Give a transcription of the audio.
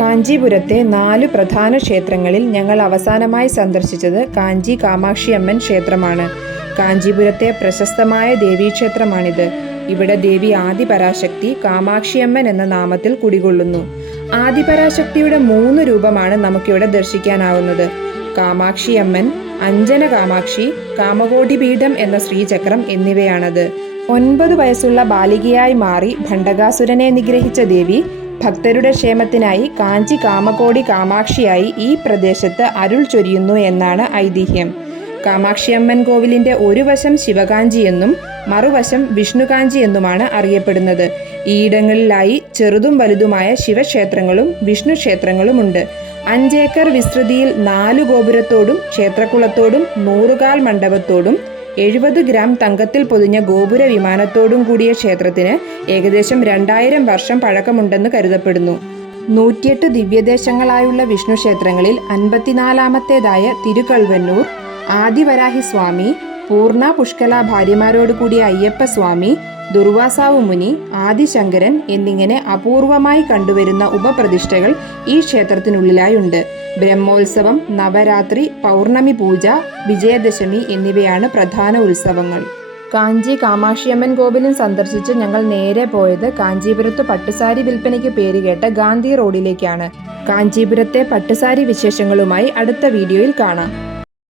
കാഞ്ചീപുരത്തെ നാലു പ്രധാന ക്ഷേത്രങ്ങളിൽ ഞങ്ങൾ അവസാനമായി സന്ദർശിച്ചത് കാഞ്ചി കാമാക്ഷിയമ്മൻ ക്ഷേത്രമാണ്. കാഞ്ചീപുരത്തെ പ്രശസ്തമായ ദേവീക്ഷേത്രമാണിത്. ഇവിടെ ദേവി ആദിപരാശക്തി കാമാക്ഷിയമ്മൻ എന്ന നാമത്തിൽ കുടികൊള്ളുന്നു. ആദിപരാശക്തിയുടെ മൂന്ന് രൂപമാണ് നമുക്കിവിടെ ദർശിക്കാനാവുന്നത്. കാമാക്ഷിയമ്മൻ അഞ്ജന കാമാക്ഷി കാമകോടി പീഠം എന്ന ശ്രീചക്രം എന്നിവയാണത്. ഒൻപത് വയസ്സുള്ള ബാലികയായി മാറി ഭണ്ഡകാസുരനെ നിഗ്രഹിച്ച ദേവി ഭക്തരുടെ ക്ഷേമത്തിനായി കാഞ്ചി കാമകോടി കാമാക്ഷിയായി ഈ പ്രദേശത്ത് അരുൾ ചൊരിയുന്നു എന്നാണ് ഐതിഹ്യം. കാമാക്ഷിയമ്മൻ കോവിലിന്റെ ഒരു വശം ശിവകാഞ്ചി എന്നും മറുവശം വിഷ്ണുകാഞ്ചി എന്നുമാണ് അറിയപ്പെടുന്നത്. ഈയിടങ്ങളിലായി ചെറുതും വലുതുമായ ശിവക്ഷേത്രങ്ങളും വിഷ്ണു ക്ഷേത്രങ്ങളുമുണ്ട്. അഞ്ചേക്കർ വിസ്തൃതിയിൽ നാലു ഗോപുരത്തോടും ക്ഷേത്രക്കുളത്തോടും നൂറുകാൽ മണ്ഡപത്തോടും എഴുപത് ഗ്രാം തങ്കത്തിൽ പൊതിഞ്ഞ ഗോപുര വിമാനത്തോടും കൂടിയ ക്ഷേത്രത്തിന് ഏകദേശം രണ്ടായിരം വർഷം പഴക്കമുണ്ടെന്ന് കരുതപ്പെടുന്നു. നൂറ്റിയെട്ട് ദിവ്യദേശങ്ങളായുള്ള വിഷ്ണു ക്ഷേത്രങ്ങളിൽ അൻപത്തിനാലാമത്തേതായ തിരുകൾവന്നൂർ ആദിവരാഹി സ്വാമി പൂർണ പുഷ്കല ഭാര്യമാരോട് കൂടിയ അയ്യപ്പ സ്വാമി ദുർവാസാവു മുനി ആദിശങ്കരൻ എന്നിങ്ങനെ അപൂർവമായി കണ്ടുവരുന്ന ഉപപ്രതിഷ്ഠകൾ ഈ ക്ഷേത്രത്തിനുള്ളിലായുണ്ട്. ബ്രഹ്മോത്സവം നവരാത്രി പൗർണമി പൂജ വിജയദശമി എന്നിവയാണ് പ്രധാന ഉത്സവങ്ങൾ. കാഞ്ചി കാമാക്ഷിയമ്മൻ കോവിലും സന്ദർശിച്ച് ഞങ്ങൾ നേരെ പോയത് കാഞ്ചീപുരത്ത് പട്ടുസാരി വിൽപ്പനയ്ക്ക് പേരുകേട്ട ഗാന്ധി റോഡിലേക്കാണ്. കാഞ്ചീപുരത്തെ പട്ടുസാരി വിശേഷങ്ങളുമായി അടുത്ത വീഡിയോയിൽ കാണാം.